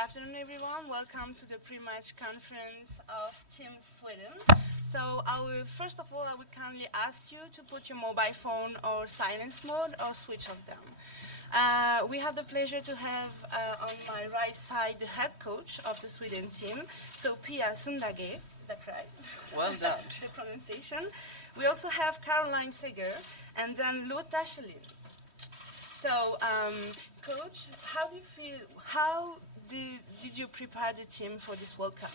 afternoon, everyone. Welcome to the pre-match conference of Team Sweden. So first of all, I would kindly ask you to put your mobile phone or silence mode or switch off them. We have the pleasure to have on my right side the head coach of the Sweden team, so Pia Sundhage. Is that right? Well done. The pronunciation. We also have Caroline Seger and then Lotta Schelin. So, Coach, how do you feel? How did you prepare the team for this World Cup?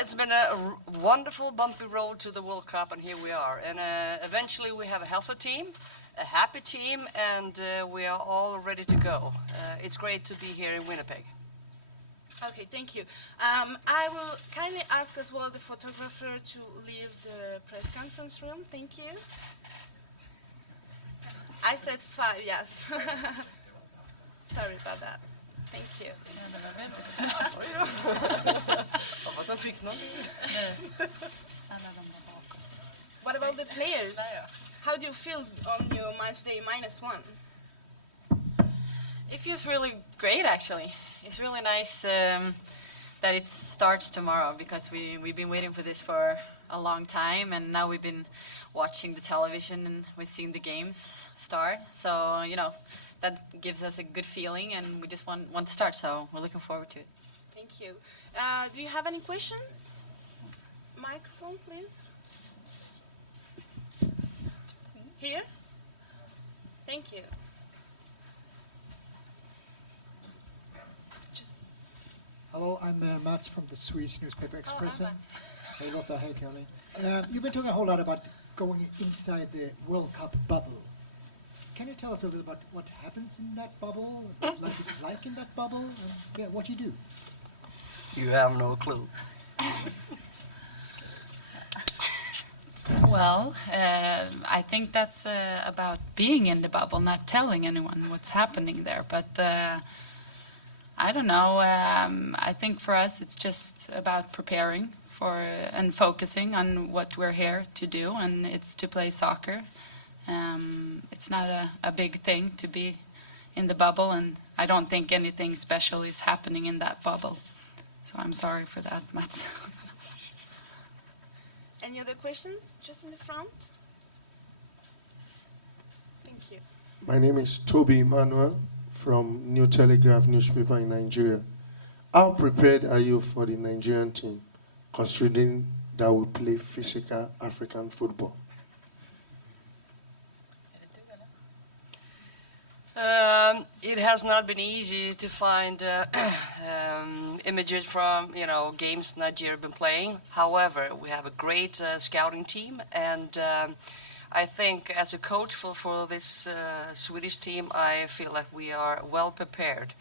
It's been a wonderful, bumpy road to the World Cup, and here we are. And eventually we have a healthy team, a happy team, and we are all ready to go. It's great to be here in Winnipeg. Okay, thank you. I will kindly ask as well the photographer to leave the press conference room. Thank you. I said 5, yes. Sorry about that. Thank you. What about the players? How do you feel on your match day -1? It feels really great, actually. It's really nice that it starts tomorrow, because we've been waiting for this for a long time, and now we've been watching the television and we've seen the games start. So, that gives us a good feeling, and we just want to start, so we're looking forward to it. Thank you. Do you have any questions? Microphone, please. Here? Thank you. Hello, I'm Mats from the Swedish newspaper Expressen. Hi, Mats. Hey Lotta, hey Caroline. You've been talking a whole lot about going inside the World Cup bubble. Can you tell us a little about what happens in that bubble, what life is like in that bubble, and what you do? You have no clue. Well, I think that's about being in the bubble, not telling anyone what's happening there. But I don't know. I think for us it's just about preparing for and focusing on what we're here to do, and it's to play soccer. It's not a big thing to be in the bubble, and I don't think anything special is happening in that bubble. So I'm sorry for that, Mats. Any other questions? Just in the front. Thank you. My name is Toby Emmanuel from New Telegraph newspaper in Nigeria. How prepared are you for the Nigerian team, considering that we play physical African football? It has not been easy to find images from games Nigeria have been playing. However, we have a great scouting team, and I think as a coach for this Swedish team, I feel that we are well prepared.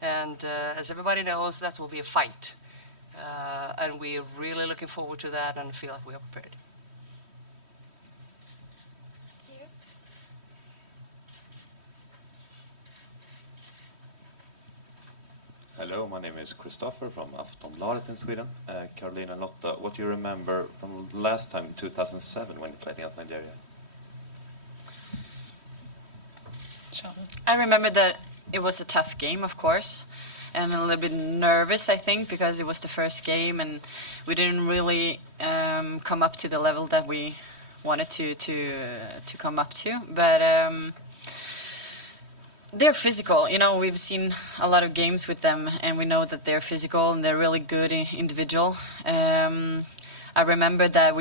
And as everybody knows, that will be a fight. And we're really looking forward to that and feel like we are prepared. Here. Hello, my name is Christopher from Aftonbladet in Sweden. Caroline and Lotta, what do you remember from the last time in 2007 when you played against Nigeria? I remember that it was a tough game, of course, and a little bit nervous, I think, because it was the first game and we didn't really come up to the level that we wanted to come up to. But they're physical. We've seen a lot of games with them, and we know that they're physical and they're really good individual. I remember that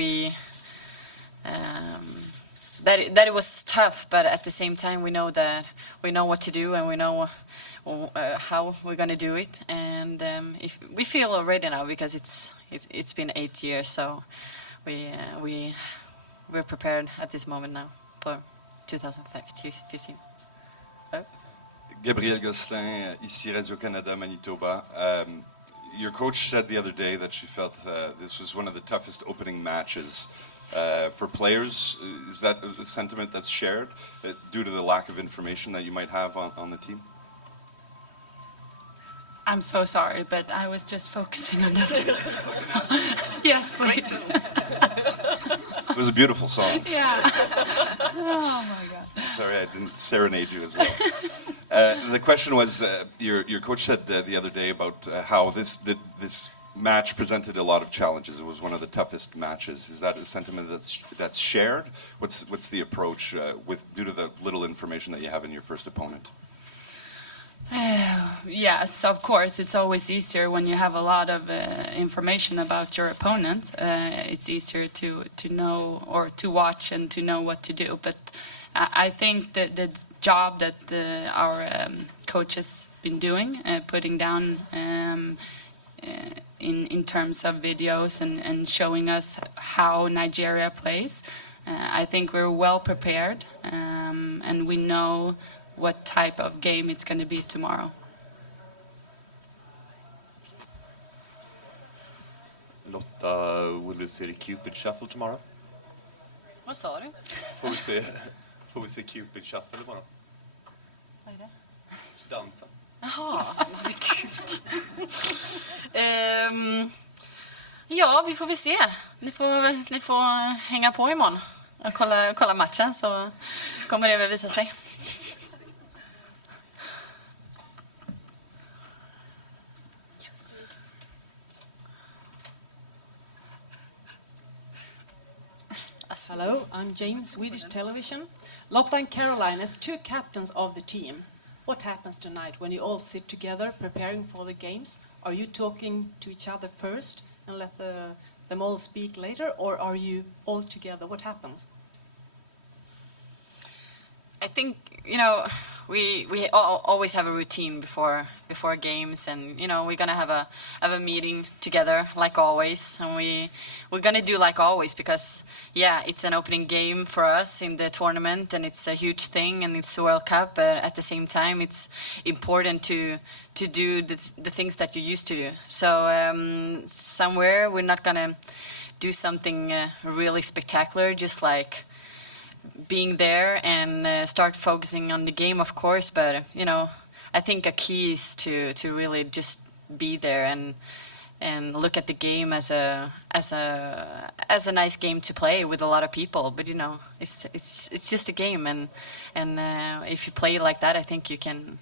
that it was tough, but at the same time we know what to do, and we know how we're going to do it. And if we feel already now, because it's been 8 years, so we're prepared at this moment now for 2015. Gabriel Gosselin, ici Radio-Canada, Manitoba. Your coach said the other day that she felt this was one of the toughest opening matches for players. Is that a sentiment that's shared due to the lack of information that you might have on the team? I'm so sorry, but I was just focusing on that. Yes, please. It was a beautiful song. Yeah. Oh my God. Sorry, I didn't serenade you as well. The question was, your coach said the other day about how this match presented a lot of challenges. It was one of the toughest matches. Is that a sentiment that's shared? What's the approach due to the little information that you have in your first opponent? Yes, of course. It's always easier when you have a lot of information about your opponent. It's easier to know or to watch and to know what to do. But I think that the job that our coach has been doing, putting down in terms of videos and showing us how Nigeria plays, I think we're well prepared, and we know what type of game it's going to be tomorrow. Lotta, will we see the Cupid Shuffle tomorrow? Vad sa du? Får vi se Cupid Shuffle imorgon? Vad är det? Dansa. Jaha, men gud. Ja, vi får väl se. Ni får hänga på imorgon och kolla matchen, så kommer det väl visa sig. Hello, I'm James, Swedish television. Lotta and Caroline, as two captains of the team, what happens tonight when you all sit together preparing for the games? Are you talking to each other first and let them all speak later, or are you all together? What happens? I think, we always have a routine before games, and we're gonna have a meeting together like always, and we're gonna do like always, because it's an opening game for us in the tournament, and it's a huge thing, and it's the World Cup, but at the same time it's important to do the things that you used to do. So somewhere we're not gonna do something really spectacular, just like being there and start focusing on the game, of course, but I think a key is to really just be there and look at the game as a nice game to play with a lot of people. But it's just a game, and if you play like that, I think you can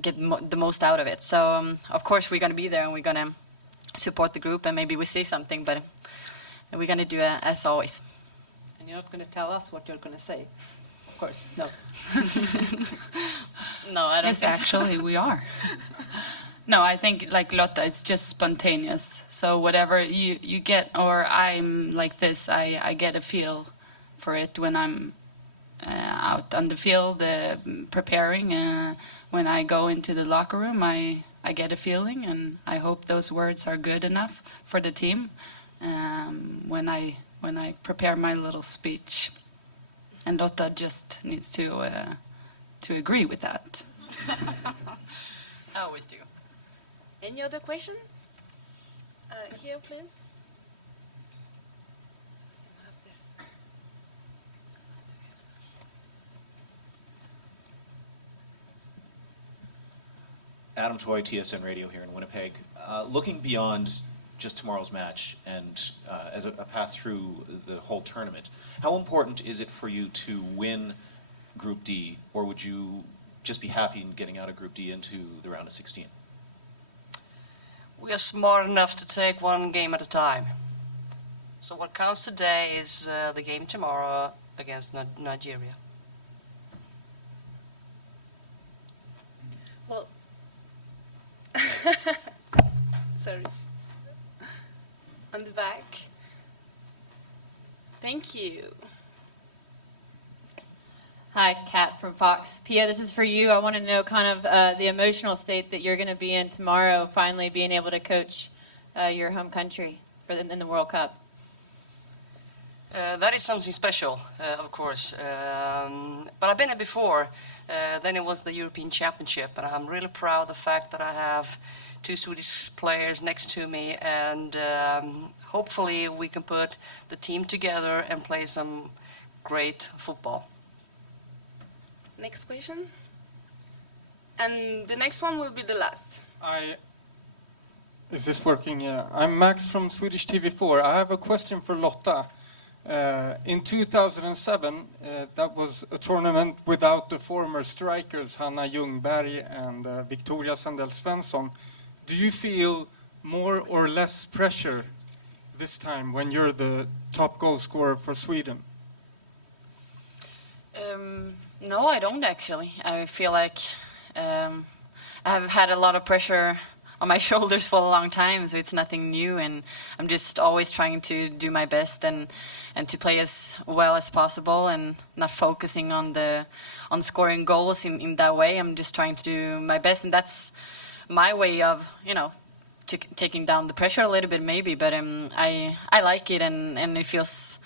get the most out of it. So of course we're gonna be there and we're gonna support the group, and maybe we say something, but we're gonna do as always. And you're not going to tell us what you're going to say, of course. No. No, I don't Yes, think actually, we are. No, I think, like Lotta, it's just spontaneous. So whatever you get, or I'm like this, I get a feel for it when I'm out on the field preparing. When I go into the locker room, I get a feeling, and I hope those words are good enough for the team when I prepare my little speech. And Lotta just needs to agree with that. I always do. Any other questions? Here, please. Adam Toy, TSN Radio here in Winnipeg. Looking beyond just tomorrow's match and as a path through the whole tournament, how important is it for you to win Group D, or would you just be happy in getting out of Group D into the round of 16? We are smart enough to take one game at a time. So what counts today is the game tomorrow against Nigeria. Well, sorry. On the back. Thank you. Hi, Kat from Fox. Pia, this is for you. I want to know kind of the emotional state that you're going to be in tomorrow, finally being able to coach your home country in the World Cup. That is something special, of course. But I've been there before. Then it was the European Championship, and I'm really proud of the fact that I have two Swedish players next to me, and hopefully we can put the team together and play some great football. Next question. And the next one will be the last. Is this working? Yeah. I'm Max from Swedish TV4. I have a question for Lotta. In 2007, that was a tournament without the former strikers Hanna Ljungberg and Victoria Sandell Svensson. Do you feel more or less pressure this time when you're the top goal scorer for Sweden? No, I don't actually. I feel like I've had a lot of pressure on my shoulders for a long time, so it's nothing new, and I'm just always trying to do my best and to play as well as possible, and not focusing on scoring goals in that way. I'm just trying to do my best, and that's my way of taking down the pressure a little bit maybe, but I like it, and it feels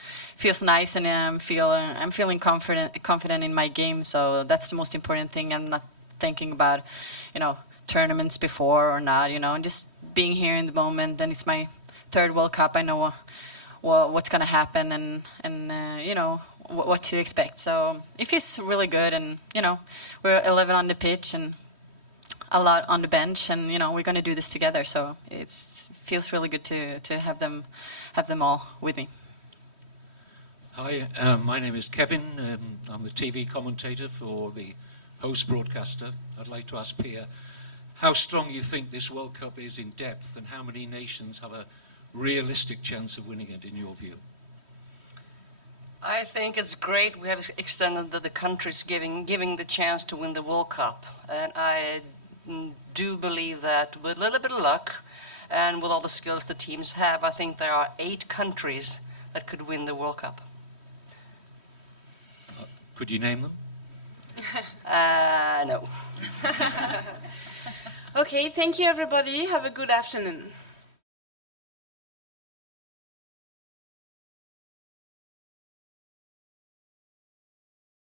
nice, and I'm feeling confident in my game, so that's the most important thing. I'm not thinking about tournaments before or not, just being here in the moment. And it's my third World Cup. I know what's going to happen, and what to expect. So it feels really good, and we're 11 on the pitch and a lot on the bench, and we're going to do this together. So it feels really good to have them all with me. Hi, my name is Kevin. I'm the TV commentator for the host broadcaster. I'd like to ask Pia how strong you think this World Cup is in depth, and how many nations have a realistic chance of winning it, in your view? I think it's great we have extended the countries giving the chance to win the World Cup. And I do believe that with a little bit of luck and with all the skills the teams have, I think there are 8 countries that could win the World Cup. Could you name them? No. Okay, thank you everybody. Have a good afternoon.